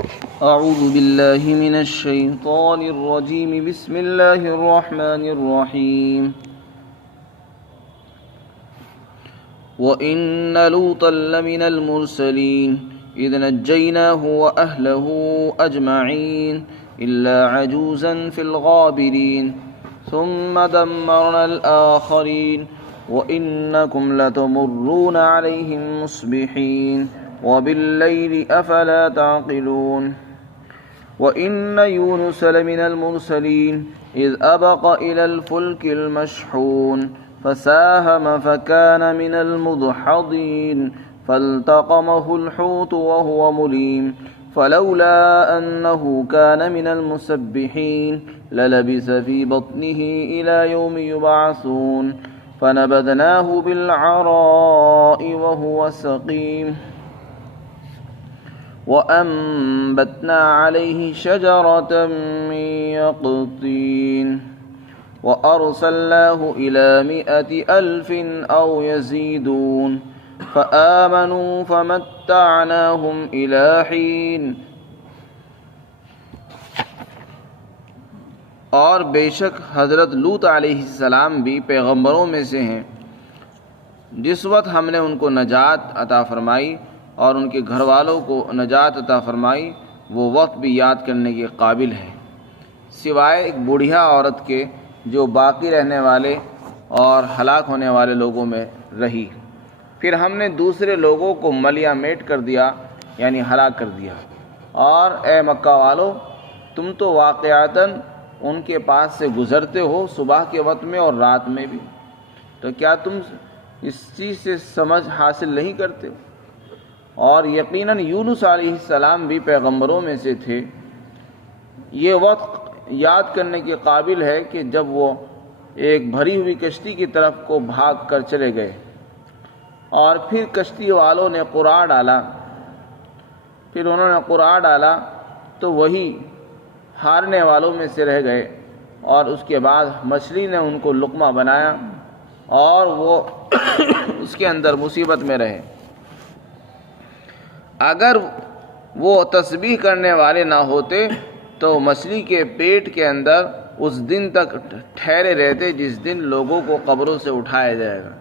أعوذ بالله من الشيطان الرجيم. بسم الله الرحمن الرحيم. وإن لوطا لمن المرسلين إذ نجيناه وأهله أجمعين إلا عجوزا في الغابرين ثم دمرنا الآخرين وإنكم لتمرون عليهم مصبحين وبالليل أفلا تعقلون. وإن يونس لمن المرسلين إذ أبق إلى الفلك المشحون فساهم فكان من المدحضين فالتقمه الحوت وهو مليم فلولا أنه كان من المسبحين للبث في بطنه إلى يوم يبعثون فنبذناه بالعراء وهو سقيم وأنبتنا عليه شجرة من يقطين وأرسلناه إلى 100,000 أو يزيدون فآمنوا فمتعناهم إلى حين. اور بے شک حضرت لوط علیہ السلام بھی پیغمبروں میں سے ہیں. جس وقت ہم نے ان کو نجات عطا فرمائی اور ان کے گھر والوں کو نجات عطا فرمائی، وہ وقت بھی یاد کرنے کے قابل ہے، سوائے ایک بوڑھیا عورت کے جو باقی رہنے والے اور ہلاک ہونے والے لوگوں میں رہی. پھر ہم نے دوسرے لوگوں کو ملیا میٹ کر دیا، یعنی ہلاک کر دیا. اور اے مکہ والو، تم تو واقعتاً ان کے پاس سے گزرتے ہو صبح کے وقت میں اور رات میں بھی، تو کیا تم اس چیز سے سمجھ حاصل نہیں کرتے ہو؟ اور یقیناً یونس علیہ السلام بھی پیغمبروں میں سے تھے. یہ وقت یاد کرنے کے قابل ہے کہ جب وہ ایک بھری ہوئی کشتی کی طرف کو بھاگ کر چلے گئے اور پھر کشتی والوں نے قرع ڈالا، تو وہی ہارنے والوں میں سے رہ گئے، اور اس کے بعد مچھلی نے ان کو لقمہ بنایا اور وہ اس کے اندر مصیبت میں رہے. اگر وہ تسبیح کرنے والے نہ ہوتے تو مچھلی کے پیٹ کے اندر اس دن تک ٹھہرے رہتے جس دن لوگوں کو قبروں سے اٹھایا جائے گا.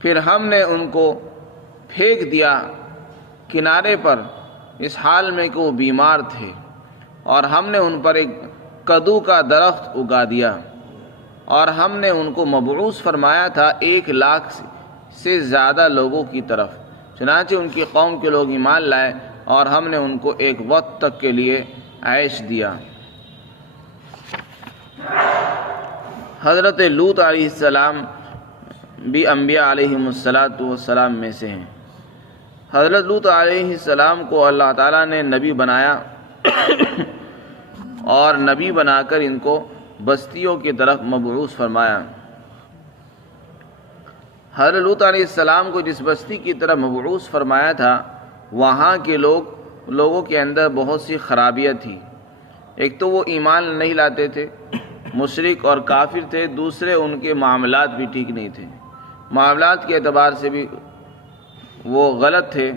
پھر ہم نے ان کو پھینک دیا کنارے پر اس حال میں کہ وہ بیمار تھے، اور ہم نے ان پر ایک کدو کا درخت اگا دیا، اور ہم نے ان کو مبعوث فرمایا تھا 1,00,000 سے زیادہ لوگوں کی طرف. چنانچہ ان کی قوم کے لوگ ایمان لائے اور ہم نے ان کو ایک وقت تک کے لیے عیش دیا. حضرت لوط علیہ السلام بھی انبیاء علیہم السلام میں سے ہیں. حضرت لوط علیہ السلام کو اللہ تعالیٰ نے نبی بنایا اور نبی بنا کر ان کو بستیوں کی طرف مبعوث فرمایا. حضرت لوط علیہ السلام کو جس بستی کی طرف مبعوث فرمایا تھا، وہاں کے لوگوں کے اندر بہت سی خرابیاں تھیں. ایک تو وہ ایمان نہیں لاتے تھے، مشرک اور کافر تھے. دوسرے ان کے معاملات بھی ٹھیک نہیں تھے، معاملات کے اعتبار سے بھی وہ غلط تھے.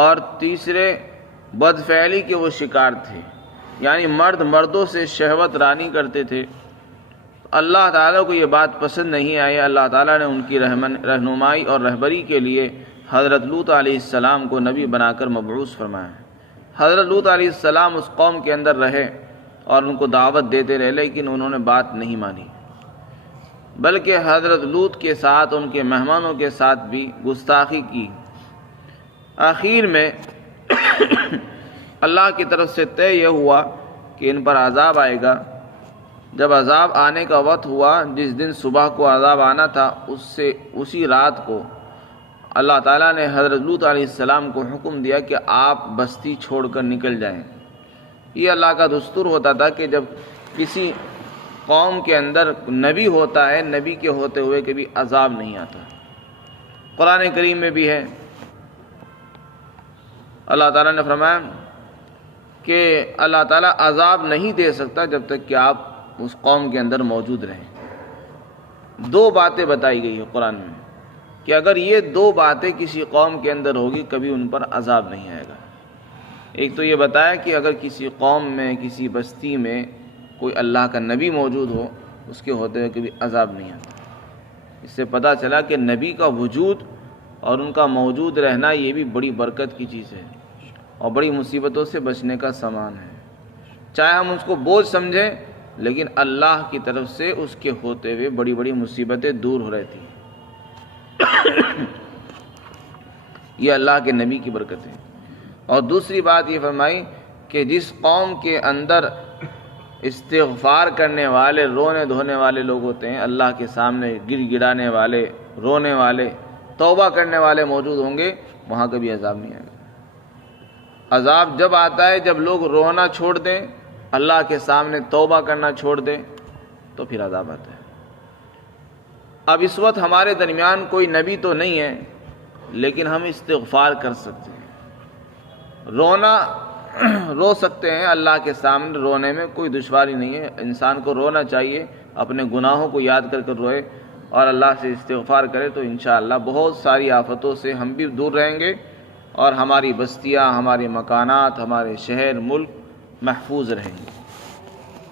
اور تیسرے بدفعلی کے وہ شکار تھے، یعنی مردوں سے شہوت رانی کرتے تھے. اللہ تعالیٰ کو یہ بات پسند نہیں آئی. اللہ تعالیٰ نے ان کی رہنمائی اور رہبری کے لیے حضرت لوط علیہ السلام کو نبی بنا کر مبعوث فرمایا. حضرت لوط علیہ السلام اس قوم کے اندر رہے اور ان کو دعوت دیتے رہے، لیکن انہوں نے بات نہیں مانی، بلکہ حضرت لوط کے ساتھ ان کے مہمانوں کے ساتھ بھی گستاخی کی. آخر میں اللہ کی طرف سے طے یہ ہوا کہ ان پر عذاب آئے گا. جب عذاب آنے کا وقت ہوا، جس دن صبح کو عذاب آنا تھا، اسی رات کو اللہ تعالیٰ نے حضرت لوط علیہ السلام کو حکم دیا کہ آپ بستی چھوڑ کر نکل جائیں. یہ اللہ کا دستور ہوتا تھا کہ جب کسی قوم کے اندر نبی ہوتا ہے، نبی کے ہوتے ہوئے کبھی عذاب نہیں آتا. قرآن کریم میں بھی ہے، اللہ تعالیٰ نے فرمایا کہ اللہ تعالیٰ عذاب نہیں دے سکتا جب تک کہ آپ اس قوم کے اندر موجود رہیں. 2 باتیں بتائی گئی ہے قرآن میں کہ اگر یہ 2 باتیں کسی قوم کے اندر ہوگی کبھی ان پر عذاب نہیں آئے گا. ایک تو یہ بتایا کہ اگر کسی قوم میں کسی بستی میں کوئی اللہ کا نبی موجود ہو، اس کے ہوتے ہوئے کبھی عذاب نہیں آتا۔ اس سے پتہ چلا کہ نبی کا وجود اور ان کا موجود رہنا یہ بھی بڑی برکت کی چیز ہے اور بڑی مصیبتوں سے بچنے کا سامان ہے۔ چاہے ہم اس کو بوجھ سمجھیں، لیکن اللہ کی طرف سے اس کے ہوتے ہوئے بڑی بڑی مصیبتیں دور ہو رہتی ہیں۔ یہ اللہ کے نبی کی برکت ہے۔ اور دوسری بات یہ فرمائی کہ جس قوم کے اندر استغفار کرنے والے، رونے دھونے والے لوگ ہوتے ہیں، اللہ کے سامنے گر گڑانے والے، رونے والے، توبہ کرنے والے موجود ہوں گے، وہاں کبھی عذاب نہیں آئے گا۔ عذاب جب آتا ہے جب لوگ رونا چھوڑ دیں، اللہ کے سامنے توبہ کرنا چھوڑ دیں، تو پھر عذاب آتا ہے۔ اب اس وقت ہمارے درمیان کوئی نبی تو نہیں ہے، لیکن ہم استغفار کر سکتے ہیں، رو سکتے ہیں اللہ کے سامنے۔ رونے میں کوئی دشواری نہیں ہے، انسان کو رونا چاہیے، اپنے گناہوں کو یاد کر کر روئے اور اللہ سے استغفار کرے، تو انشاءاللہ بہت ساری آفتوں سے ہم بھی دور رہیں گے اور ہماری بستیاں، ہمارے مکانات، ہمارے شہر، ملک محفوظ رہیں گے۔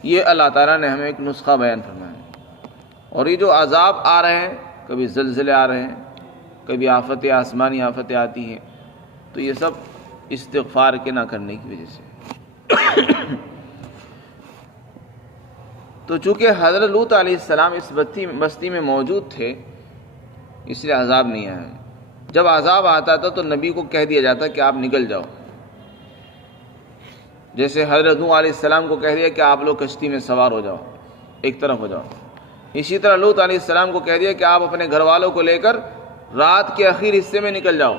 یہ اللہ تعالیٰ نے ہمیں ایک نسخہ بیان فرمایا ہے۔ اور یہ جو عذاب آ رہے ہیں، کبھی زلزلے آ رہے ہیں، کبھی آفتیں، آسمانی آفتیں آتی ہیں، تو یہ سب استغفار کے نہ کرنے کی وجہ سے۔ تو چونکہ حضرت لوط علیہ السلام اس بستی میں موجود تھے، اس لیے عذاب نہیں آیا۔ جب عذاب آتا تھا تو نبی کو کہہ دیا جاتا کہ آپ نکل جاؤ، جیسے حضرت نوح علیہ السلام کو کہہ دیا کہ آپ لوگ کشتی میں سوار ہو جاؤ، ایک طرف ہو جاؤ۔ اسی طرح لوط علیہ السلام کو کہہ دیا کہ آپ اپنے گھر والوں کو لے کر رات کے آخری حصے میں نکل جاؤ۔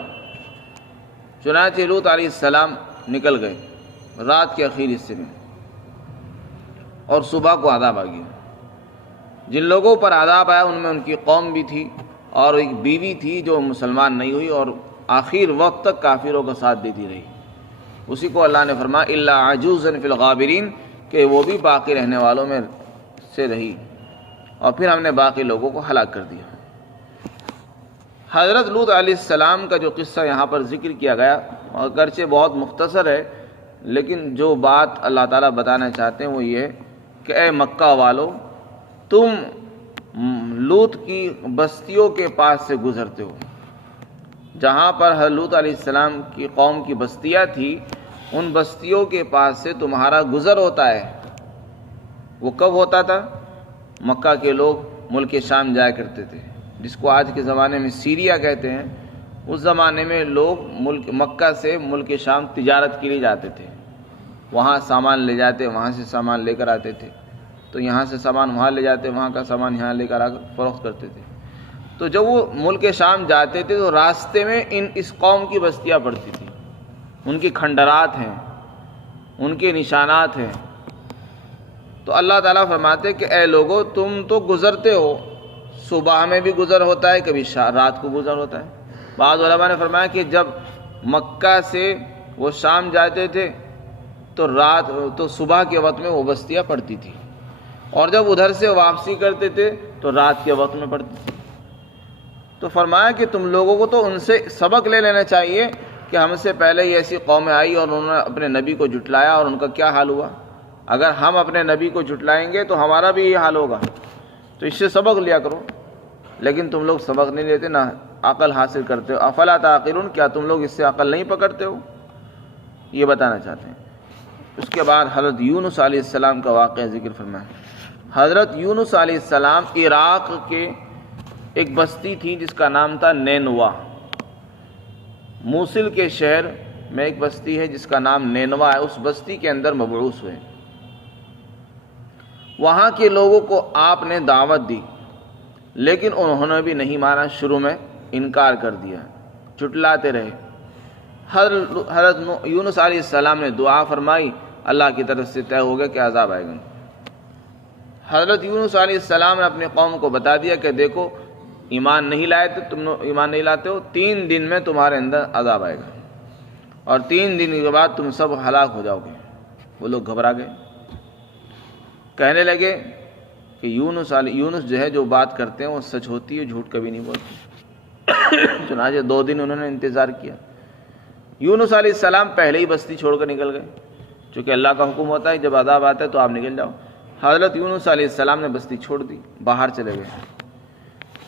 چنانچہ لوط علیہ السلام نکل گئے رات کے آخری حصے میں، اور صبح کو عذاب آ گیا۔ جن لوگوں پر عذاب آیا ان میں ان کی قوم بھی تھی، اور ایک بیوی تھی جو مسلمان نہیں ہوئی اور آخر وقت تک کافروں کا ساتھ دیتی رہی۔ اسی کو اللہ نے فرمایا الا عجوزا فی الغابرین، کہ وہ بھی باقی رہنے والوں میں سے رہی، اور پھر ہم نے باقی لوگوں کو ہلاک کر دیا۔ حضرت لوط علیہ السلام کا جو قصہ یہاں پر ذکر کیا گیا، اگرچہ بہت مختصر ہے، لیکن جو بات اللہ تعالیٰ بتانا چاہتے ہیں وہ یہ ہے کہ اے مکہ والو، تم لوط کی بستیوں کے پاس سے گزرتے ہو۔ جہاں پر حضرت لوط علیہ السلام کی قوم کی بستیاں تھی، ان بستیوں کے پاس سے تمہارا گزر ہوتا ہے۔ وہ کب ہوتا تھا؟ مکہ کے لوگ ملک شام جایا کرتے تھے، جس کو آج کے زمانے میں سیریا کہتے ہیں۔ اس زمانے میں لوگ مکہ سے ملک شام تجارت کے لیے جاتے تھے، وہاں سامان لے جاتے، وہاں سے سامان لے کر آتے تھے، تو یہاں سے سامان وہاں لے جاتے، وہاں کا سامان یہاں لے کر آ کر فروخت کرتے تھے۔ تو جب وہ ملک شام جاتے تھے تو راستے میں اس قوم کی بستیاں پڑتی تھیں، ان کے کھنڈرات ہیں، ان کے نشانات ہیں۔ تو اللہ تعالیٰ فرماتے کہ اے لوگو، تم تو گزرتے ہو، صبح میں بھی گزر ہوتا ہے، کبھی رات کو گزر ہوتا ہے۔ بعض علماء نے فرمایا کہ جب مکہ سے وہ شام جاتے تھے تو صبح کے وقت میں وہ بستیاں پڑتی تھیں، اور جب ادھر سے واپسی کرتے تھے تو رات کے وقت میں پڑتی تھی۔ تو فرمایا کہ تم لوگوں کو تو ان سے سبق لے لینا چاہیے کہ ہم سے پہلے یہ ایسی قومیں آئی اور انہوں نے اپنے نبی کو جھٹلایا اور ان کا کیا حال ہوا۔ اگر ہم اپنے نبی کو جھٹلائیں گے تو ہمارا بھی یہ حال ہوگا، تو اس سے سبق لیا کرو۔ لیکن تم لوگ سبق نہیں لیتے، نہ عقل حاصل کرتے ہو۔ افلا تعقلون، کیا تم لوگ اس سے عقل نہیں پکڑتے ہو؟ یہ بتانا چاہتے ہیں۔ اس کے بعد حضرت یونس علیہ السلام کا واقعہ ذکر فرمایا۔ حضرت یونس علیہ السلام عراق کے ایک بستی تھی جس کا نام تھا نینوا۔ موصل کے شہر میں ایک بستی ہے جس کا نام نینوا ہے، اس بستی کے اندر مبعوث ہوئے۔ وہاں کے لوگوں کو آپ نے دعوت دی، لیکن انہوں نے بھی نہیں مانا، شروع میں انکار کر دیا، جھٹلاتے رہے۔ حضرت یونس علیہ السلام نے دعا فرمائی، اللہ کی طرف سے طے ہو گیا کہ عذاب آئے گا۔ حضرت یونس علیہ السلام نے اپنی قوم کو بتا دیا کہ دیکھو، ایمان نہیں لائے تھے، تم ایمان نہیں لاتے ہو، 3 دن میں تمہارے اندر عذاب آئے گا، اور 3 دن کے بعد تم سب ہلاک ہو جاؤ گے۔ وہ لوگ گھبرا گئے، کہنے لگے کہ یونس جو ہے جو بات کرتے ہیں وہ سچ ہوتی ہے، جھوٹ کبھی نہیں بولتے۔ چنانچہ 2 دن انہوں نے انتظار کیا، یونس علیہ السلام پہلے ہی بستی چھوڑ کر نکل گئے، چونکہ اللہ کا حکم ہوتا ہے جب عذاب آتا ہے تو آپ نکل جاؤ۔ حضرت یونس علیہ السلام نے بستی چھوڑ دی، باہر چلے گئے۔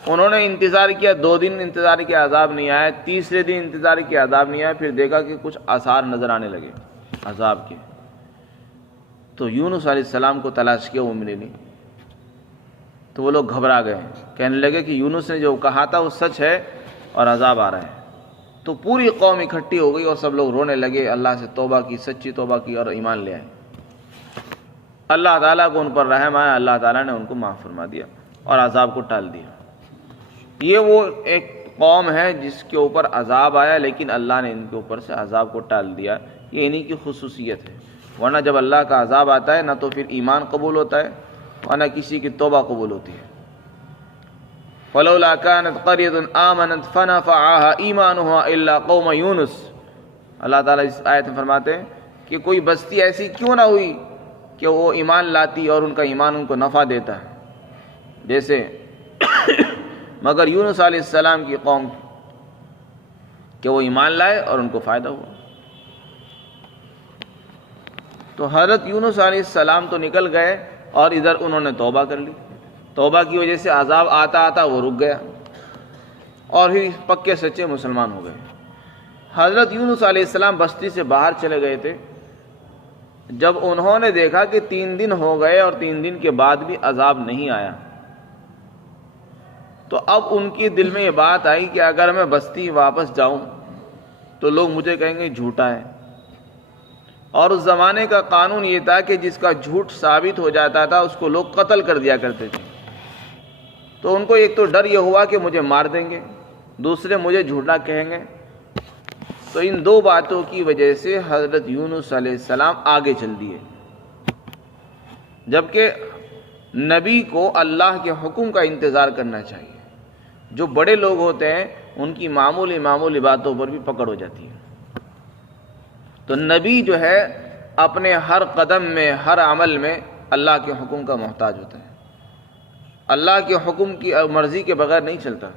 انہوں نے انتظار کیا، 2 دن انتظار کیا، عذاب نہیں آیا، تیسرے دن انتظار کیا، عذاب نہیں آیا، پھر دیکھا کہ کچھ آثار نظر آنے لگے عذاب کے، تو یونس علیہ السلام کو تلاش کیا، وہ ملے نہیں، تو وہ لوگ گھبرا گئے، کہنے لگے کہ یونس نے جو کہا تھا وہ سچ ہے اور عذاب آ رہا ہے۔ تو پوری قوم اکٹھی ہو گئی اور سب لوگ رونے لگے، اللہ سے توبہ کی، سچی توبہ کی اور ایمان لے آئے۔ اللہ تعالیٰ کو ان پر رحم آیا، اللہ تعالیٰ نے ان کو معاف فرما دیا اور عذاب کو ٹال دیا۔ یہ وہ ایک قوم ہے جس کے اوپر عذاب آیا لیکن اللہ نے ان کے اوپر سے عذاب کو ٹال دیا، یہ انہی کی خصوصیت ہے، ورنہ جب اللہ کا عذاب آتا ہے نہ تو پھر ایمان قبول ہوتا ہے اور نہ کسی کی توبہ قبول ہوتی ہے۔ فَلَوْلَا كَانَتْ قَرْيَةٌ آمَنَتْ فَنَفَعَهَا إِيمَانُهَا إِلَّا قَوْمَ یونس، اللہ تعالیٰ اس آیت میں فرماتے ہیں کہ کوئی بستی ایسی کیوں نہ ہوئی کہ وہ ایمان لاتی اور ان کا ایمان ان کو نفع دیتا ہے، جیسے مگر یونس علیہ السلام کی قوم کہ وہ ایمان لائے اور ان کو فائدہ ہوا۔ تو حضرت یونس علیہ السلام تو نکل گئے اور ادھر انہوں نے توبہ کر لی، توبہ کی وجہ سے عذاب آتا آتا وہ رک گیا اور پھر پکے سچے مسلمان ہو گئے۔ حضرت یونس علیہ السلام بستی سے باہر چلے گئے تھے، جب انہوں نے دیکھا کہ 3 دن ہو گئے اور 3 دن کے بعد بھی عذاب نہیں آیا، تو اب ان کے دل میں یہ بات آئی کہ اگر میں بستی واپس جاؤں تو لوگ مجھے کہیں گے جھوٹا ہے، اور اس زمانے کا قانون یہ تھا کہ جس کا جھوٹ ثابت ہو جاتا تھا اس کو لوگ قتل کر دیا کرتے تھے۔ تو ان کو ایک تو ڈر یہ ہوا کہ مجھے مار دیں گے، دوسرے مجھے جھوٹا کہیں گے، تو ان 2 باتوں کی وجہ سے حضرت یونس علیہ السلام آگے چل دیے، جبکہ نبی کو اللہ کے حکم کا انتظار کرنا چاہیے۔ جو بڑے لوگ ہوتے ہیں ان کی معمولی باتوں پر بھی پکڑ ہو جاتی ہے، تو نبی جو ہے اپنے ہر قدم میں، ہر عمل میں اللہ کے حکم کا محتاج ہوتا ہے، اللہ کے حکم کی مرضی کے بغیر نہیں چلتا۔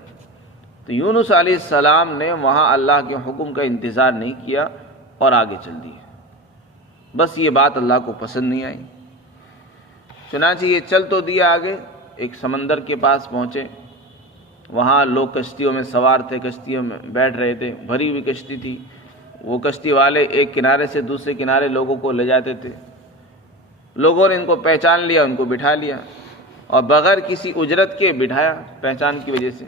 تو یونس علیہ السلام نے وہاں اللہ کے حکم کا انتظار نہیں کیا اور آگے چل دیے، بس یہ بات اللہ کو پسند نہیں آئی، چنانچہ یہ چل تو دیا آگے، ایک سمندر کے پاس پہنچے، وہاں لوگ کشتیوں میں سوار تھے، کشتیوں میں بیٹھ رہے تھے، بھری ہوئی کشتی تھی، وہ کشتی والے ایک کنارے سے دوسرے کنارے لوگوں کو لے جاتے تھے، لوگوں نے ان کو پہچان لیا، ان کو بٹھا لیا اور بغیر کسی اجرت کے بٹھایا پہچان کی وجہ سے۔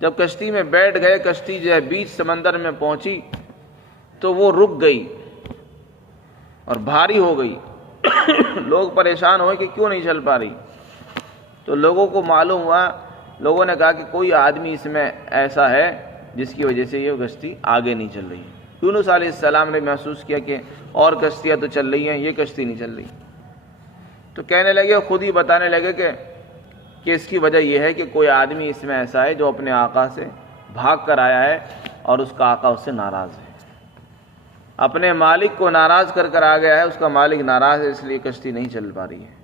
جب کشتی میں بیٹھ گئے، کشتی جو ہے بیچ سمندر میں پہنچی تو وہ رک گئی اور بھاری ہو گئی، لوگ پریشان ہوئے کہ کیوں نہیں چل پا رہی، تو لوگوں کو معلوم ہوا، لوگوں نے کہا کہ کوئی آدمی اس میں ایسا ہے جس کی وجہ سے یہ کشتی آگے نہیں چل رہی۔ یونس علیہ السلام نے محسوس کیا کہ اور کشتیاں تو چل رہی ہیں، یہ کشتی نہیں چل رہی، تو کہنے لگے، خود ہی بتانے لگے کہ اس کی وجہ یہ ہے کہ کوئی آدمی اس میں ایسا ہے جو اپنے آقا سے بھاگ کر آیا ہے اور اس کا آقا اس سے ناراض ہے، اپنے مالک کو ناراض کر کر آ گیا ہے، اس کا مالک ناراض ہے، اس لیے کشتی نہیں چل پا رہی ہے،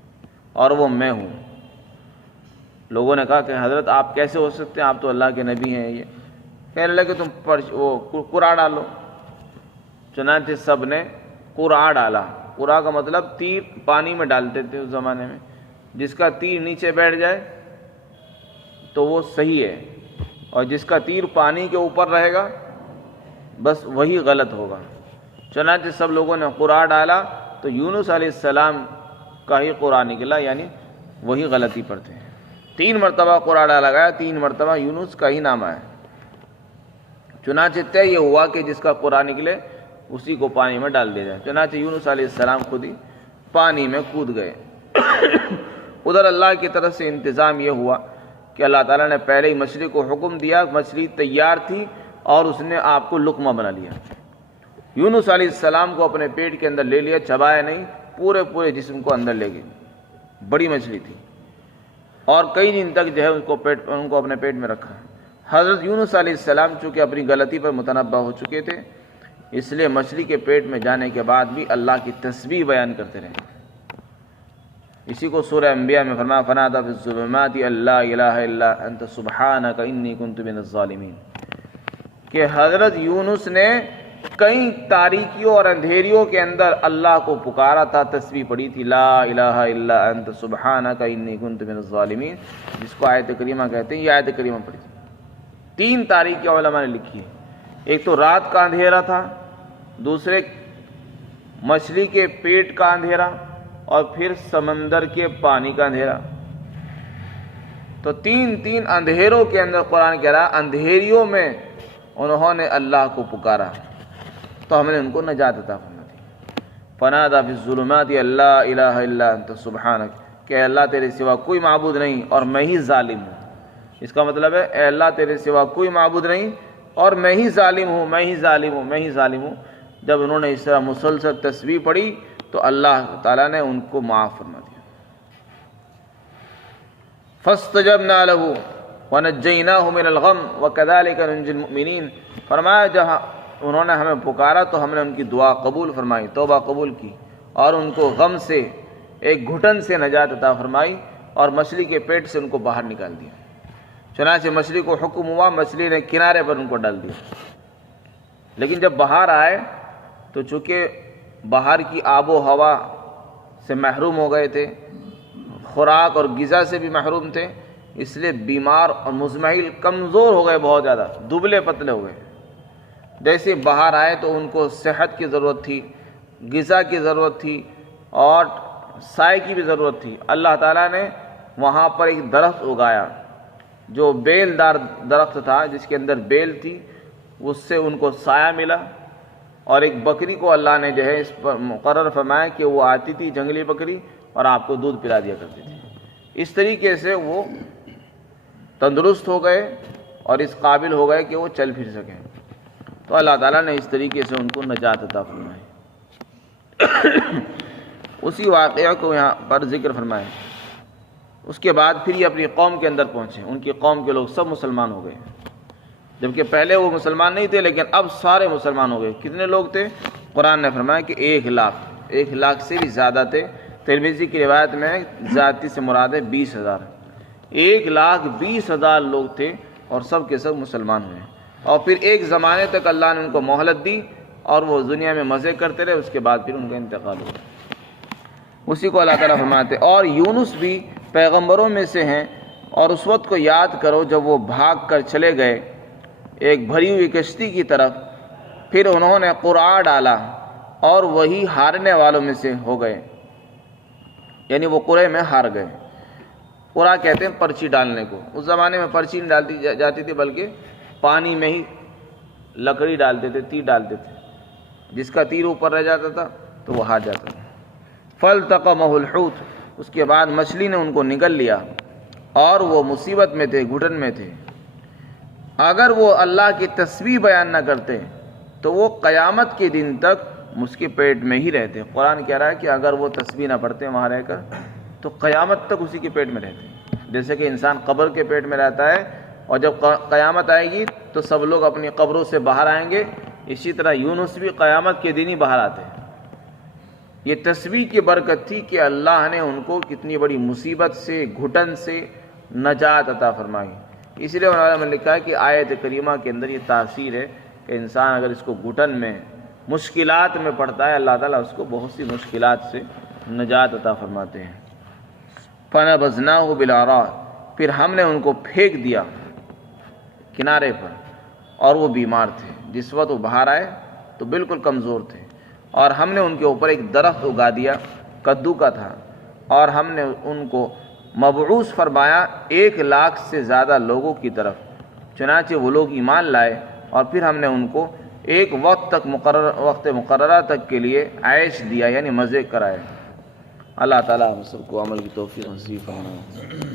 اور وہ میں ہوں۔ لوگوں نے کہا کہ حضرت آپ کیسے ہو سکتے ہیں، آپ تو اللہ کے نبی ہیں۔ یہ کہنے لگے تم وہ قرعہ ڈالو، چنانچہ سب نے قرعہ ڈالا۔ قرعہ کا مطلب تیر پانی میں ڈالتے تھے اس زمانے میں، جس کا تیر نیچے بیٹھ جائے تو وہ صحیح ہے، اور جس کا تیر پانی کے اوپر رہے گا بس وہی غلط ہوگا۔ چنانچہ سب لوگوں نے قرعہ ڈالا تو یونس علیہ السلام کا ہی قرعہ نکلا، یعنی وہی غلطی پر تھے۔ 3 مرتبہ قرعہ ڈالا گیا، 3 مرتبہ یونس کا ہی نام آیا۔ چنانچہ طے یہ ہوا کہ جس کا قرعہ نکلے اسی کو پانی میں ڈال دیا جائے۔ چنانچہ یونس علیہ السلام خود ہی پانی میں کود گئے۔ ادھر اللہ کی طرف سے انتظام یہ ہوا کہ اللہ تعالیٰ نے پہلے ہی مچھلی کو حکم دیا، مچھلی تیار تھی اور اس نے آپ کو لقمہ بنا لیا۔ یونس علیہ السلام کو اپنے پیٹ کے اندر لے لیا، چبایا نہیں، پورے جسم کو اندر لے گئی، بڑی مچھلی تھی، اور کئی دن تک جو ہے ان کو اپنے پیٹ میں رکھا۔ حضرت یونس علیہ السلام چونکہ اپنی غلطی پر متنبہ ہو چکے تھے، اس لیے مچھلی کے پیٹ میں جانے کے بعد بھی اللہ کی تسبیح بیان کرتے رہے۔ اسی کو سورہ انبیاء میں فرمایا فنادى في الظلمات ان لا الہ الا انت سبحانک انی کنت من الظالمین، کہ حضرت یونس نے کئی تاریکیوں اور اندھیریوں کے اندر اللہ کو پکارا تھا، تسبیح پڑھی تھی لا الہ الا انت سبحانک انی کنت من الظالمین، جس کو آیت کریمہ کہتے ہیں. یہ آیت کریمہ پڑھی تھی. 3 تاریکیاں علماء نے لکھی ہیں. ایک تو رات کا اندھیرا تھا، دوسرے مچھلی کے پیٹ کا اندھیرا، اور پھر سمندر کے پانی کا اندھیرا. تو 3 اندھیروں کے اندر قرآن کہہ رہا اندھیریوں میں انہوں نے اللہ کو پکارا تو ہم نے ان کو نجات عطا فرما دی. فنادى في الظلمات لا الہ الا انت سبحانک، کہ اللہ تیرے سوا کوئی معبود نہیں اور میں ہی ظالم ہوں. اس کا مطلب ہے اے اللہ تیرے سوا کوئی معبود نہیں اور میں ہی ظالم ہوں، میں ہی ظالم ہوں، میں ہی ظالم ہوں. جب انہوں نے اس طرح مسلسل تسبیح پڑھی تو اللہ تعالیٰ نے ان کو معاف فرما دیا. فاستجبنا له ونجیناہ من الغم وکذلک ننجی المؤمنین. فرمایا جہاں انہوں نے ہمیں پکارا تو ہم نے ان کی دعا قبول فرمائی، توبہ قبول کی، اور ان کو غم سے ایک گھٹن سے نجات عطا فرمائی اور مچھلی کے پیٹ سے ان کو باہر نکال دیا. چنانچہ مچھلی کو حکم ہوا، مچھلی نے کنارے پر ان کو ڈال دیا. لیکن جب باہر آئے تو چونکہ باہر کی آب و ہوا سے محروم ہو گئے تھے، خوراک اور غذا سے بھی محروم تھے، اس لیے بیمار اور مزمحل کمزور ہو گئے، بہت زیادہ دبلے پتلے ہو گئے. جیسے باہر آئے تو ان کو صحت کی ضرورت تھی، غذا کی ضرورت تھی اور سائے کی بھی ضرورت تھی. اللہ تعالیٰ نے وہاں پر ایک درخت اگایا جو بیل دار درخت تھا، جس کے اندر بیل تھی، اس سے ان کو سایہ ملا. اور ایک بکری کو اللہ نے جو ہے اس پر مقرر فرمایا کہ وہ آتی تھی، جنگلی بکری، اور آپ کو دودھ پلا دیا کرتی تھی. اس طریقے سے وہ تندرست ہو گئے اور اس قابل ہو گئے کہ وہ چل پھر سکیں. تو اللہ تعالیٰ نے اس طریقے سے ان کو نجات عطا فرمائی. اسی واقعہ کو یہاں پر ذکر فرمائے. اس کے بعد پھر یہ اپنی قوم کے اندر پہنچے. ان کی قوم کے لوگ سب مسلمان ہو گئے، جبکہ پہلے وہ مسلمان نہیں تھے، لیکن اب سارے مسلمان ہو گئے. کتنے لوگ تھے؟ قرآن نے فرمایا کہ 1 لاکھ سے بھی زیادہ تھے. ترمذی کی روایت میں زیادتی سے مراد ہے 20,000. 1,20,000 لوگ تھے اور سب کے سب مسلمان ہوئے. اور پھر ایک زمانے تک اللہ نے ان کو مہلت دی اور وہ دنیا میں مزے کرتے رہے. اس کے بعد پھر ان کا انتقال ہوا. اسی کو اللہ تعالیٰ فرماتے ہیں اور یونس بھی پیغمبروں میں سے ہیں، اور اس وقت کو یاد کرو جب وہ بھاگ کر چلے گئے ایک بھری ہوئی کشتی کی طرف، پھر انہوں نے قرعہ ڈالا اور وہی ہارنے والوں میں سے ہو گئے. یعنی وہ قرعے میں ہار گئے. قرعہ کہتے ہیں پرچی ڈالنے کو. اس زمانے میں پرچی نہیں ڈالتی جاتی تھی، بلکہ پانی میں ہی لکڑی ڈالتے تھے، تیر ڈالتے تھے. جس کا تیر اوپر رہ جاتا تھا تو وہ ہار جاتا تھا. فَالْتَقَمَهُ الْحُوتُ. اس کے بعد مچھلی نے ان کو نگل لیا اور وہ مصیبت میں تھے، گھٹن میں تھے. اگر وہ اللہ کی تسبیح بیان نہ کرتے تو وہ قیامت کے دن تک اس کے پیٹ میں ہی رہتے. قرآن کہہ رہا ہے کہ اگر وہ تسبیح نہ پڑھتے وہاں رہ کر تو قیامت تک اسی کے پیٹ میں رہتے. جیسے کہ انسان قبر کے پیٹ میں رہتا ہے اور جب قیامت آئے گی تو سب لوگ اپنی قبروں سے باہر آئیں گے، اسی طرح یونس بھی قیامت کے دن ہی باہر آتے ہیں. یہ تسبیح کی برکت تھی کہ اللہ نے ان کو کتنی بڑی مصیبت سے، گھٹن سے نجات عطا فرمائی. اس لیے انہوں نے لکھا ہے کہ آیت کریمہ کے اندر یہ تاثیر ہے کہ انسان اگر اس کو گھٹن میں، مشکلات میں پڑتا ہے، اللہ تعالیٰ اس کو بہت سی مشکلات سے نجات عطا فرماتے ہیں. فَنَبَذْنَاهُ بِالْعَرَاءِ. پھر ہم نے ان کو پھینک دیا کنارے پر، اور وہ بیمار تھے. جس وقت وہ باہر آئے تو بالکل کمزور تھے، اور ہم نے ان کے اوپر ایک درخت اگا دیا، کدو کا تھا، اور ہم نے ان کو مبعوث فرمایا 1 لاکھ سے زیادہ لوگوں کی طرف. چنانچہ وہ لوگ ایمان لائے، اور پھر ہم نے ان کو ایک وقت مقررہ تک کے لیے عیش دیا، یعنی مزے کرائے. اللہ تعالیٰ ہم سب کو عمل کی توفیق نصیب فرمائے.